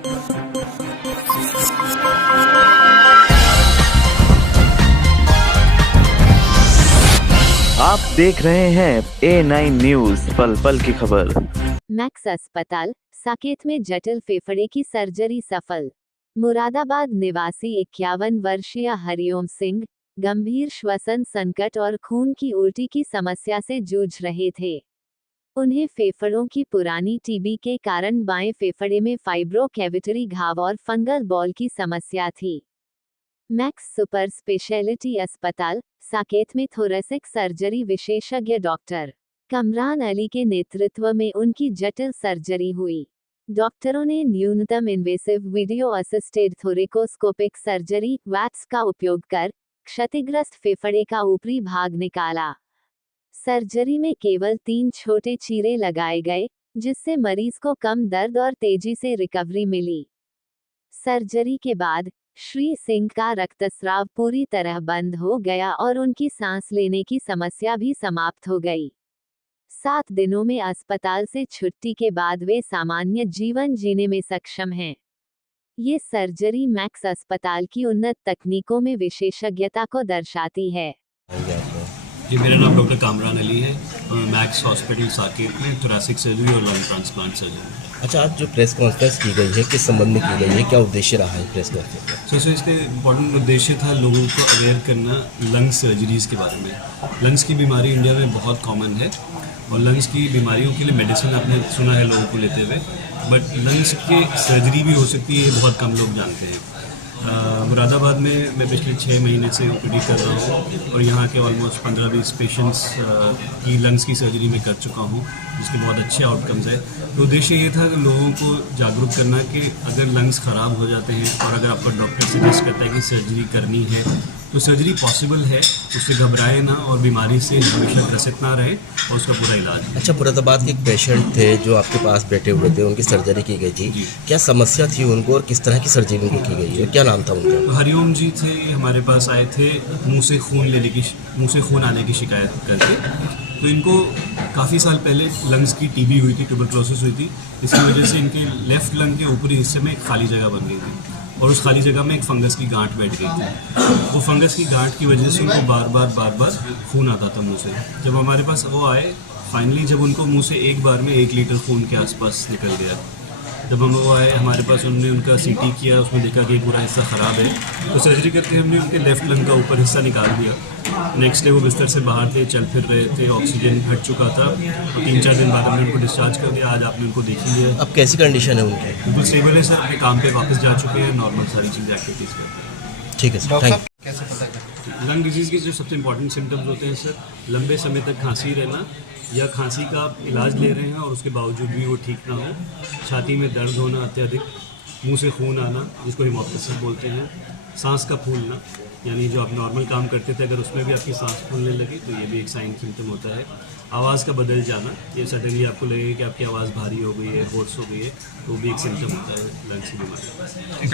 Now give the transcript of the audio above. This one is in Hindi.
आप देख रहे हैं A9 न्यूज़, पल पल की खबर। मैक्स अस्पताल साकेत में जटिल फेफड़े की सर्जरी सफल। मुरादाबाद निवासी 51 वर्षीय हरिओम सिंह गंभीर श्वसन संकट और खून की उल्टी की समस्या से जूझ रहे थे। उन्हें फेफड़ों की पुरानी टीबी के कारण बाएं फेफड़े में फाइब्रो कैविटरी घाव और फंगल बॉल की समस्या थी। मैक्स सुपर स्पेशलिटी अस्पताल साकेत में थोरेसिक सर्जरी विशेषज्ञ डॉक्टर कमरान अली के नेतृत्व में उनकी जटिल सर्जरी हुई। डॉक्टरों ने न्यूनतम invasive video assisted thoracoscopic surgery VATS का उपयोग कर क्षतिग्रस्त फेफड़े का ऊपरी भाग निकाला। सर्जरी में केवल 3 छोटे चीरे लगाए गए, जिससे मरीज को कम दर्द और तेजी से रिकवरी मिली। सर्जरी के बाद श्री सिंह का रक्तस्राव पूरी तरह बंद हो गया और उनकी सांस लेने की समस्या भी समाप्त हो गई। 7 दिनों में अस्पताल से छुट्टी के बाद वे सामान्य जीवन जीने में सक्षम हैं। ये सर्जरी मैक्स अस्पताल की उन्नत तकनीकों में विशेषज्ञता को दर्शाती है। जी, मेरा नाम डॉक्टर कामरान अली है। मैक्स हॉस्पिटल साकेत में थोरेसिक सर्जरी और लंग ट्रांसप्लांट सर्जरी। अच्छा, आज जो प्रेस कॉन्फ्रेंस की गई है किस संबंध में की गई है, क्या उद्देश्य रहा है प्रेस कॉन्फ्रेंस? सो इसका इम्पोर्टेंट उद्देश्य था लोगों को अवेयर करना लंग सर्जरीज़ के बारे में। लंग्स की बीमारी इंडिया में बहुत कॉमन है और लंग्स की बीमारियों के लिए मेडिसिन आपने सुना है लोगों को लेते हुए, बट लंग्स की सर्जरी भी हो सकती है, ये बहुत कम लोग जानते हैं। मुरादाबाद में मैं पिछले 6 महीने से ओपीडी कर रहा हूँ और यहाँ के ऑलमोस्ट 15-20 पेशेंट्स की लंग्स की सर्जरी में कर चुका हूँ, जिसके बहुत अच्छे आउटकम्स है। तो उद्देश्य ये था कि लोगों को जागरूक करना कि अगर लंग्स ख़राब हो जाते हैं और अगर आपका डॉक्टर सजेस्ट करता है कि सर्जरी करनी है तो सर्जरी पॉसिबल है, उससे घबराए ना और बीमारी से हमेशा ग्रसित ना रहे और उसका पूरा इलाज। अच्छा, मुरादाबाद के एक पेशेंट थे जो आपके पास बैठे हुए थे, उनकी सर्जरी की गई थी, क्या समस्या थी उनको और किस तरह की सर्जरी उनको की गई है, क्या नाम था उनका? तो हरिओम जी थे, हमारे पास आए थे मुंह से खून आने की शिकायत करके। तो इनको काफ़ी साल पहले लंग्स की टीबी हुई थी, ट्यूबरक्लोसिस हुई थी। इसकी वजह से इनके लेफ्ट लंग के ऊपरी हिस्से में एक खाली जगह बन गई थी और उस खाली जगह में एक फंगस की गांठ बैठ गई थी। वो फंगस की गांठ की वजह से उनको बार बार खून आता था मुंह से। जब हमारे पास वो आए, फाइनली जब उनको मुंह से एक बार में 1 लीटर खून के आसपास निकल गया। जब हम वो आए हमारे पास, उन्होंने उनका सीटी किया, उसमें देखा कि पूरा हिस्सा ख़राब है। तो सर्जरी करके हमने उनके लेफ्ट लंग का ऊपर हिस्सा निकाल दिया। नेक्स्ट डे वो बिस्तर से बाहर थे, चल फिर रहे थे, ऑक्सीजन हट चुका था। 3-4 दिन बाद हमने उनको डिस्चार्ज कर दिया। आज आपने उनको देख लिया। अब कैसी कंडीशन है उनकी? बिल्कुल स्टेबल है सर, अपने काम पे वापस जा चुके हैं, नॉर्मल सारी चीज़ें एक्टिविटीज़ करते हैं। ठीक है सर, थैंक कैसे पता करें? लंग डिजीज़ के जो सबसे इंपॉर्टेंट सिम्टम्स होते हैं सर, लंबे समय तक खांसी रहना या खांसी का आप इलाज ले रहे हैं और उसके बावजूद भी वो ठीक ना हो, छाती में दर्द होना अत्यधिक, मुंह से खून आना जिसको हेमोप्टासिस बोलते हैं, सांस का फूलना, यानी जो आप नॉर्मल काम करते थे अगर उसमें भी आपकी सांस फूलने लगी तो ये भी एक साइन सिम्टम होता है। आवाज़ का बदल जाना, ये सडनली आपको लगेगा कि आपकी आवाज़ भारी हो गई है, होर्स हो गई है, तो भी एक सिम्टम होता है लंग्स की बीमारी।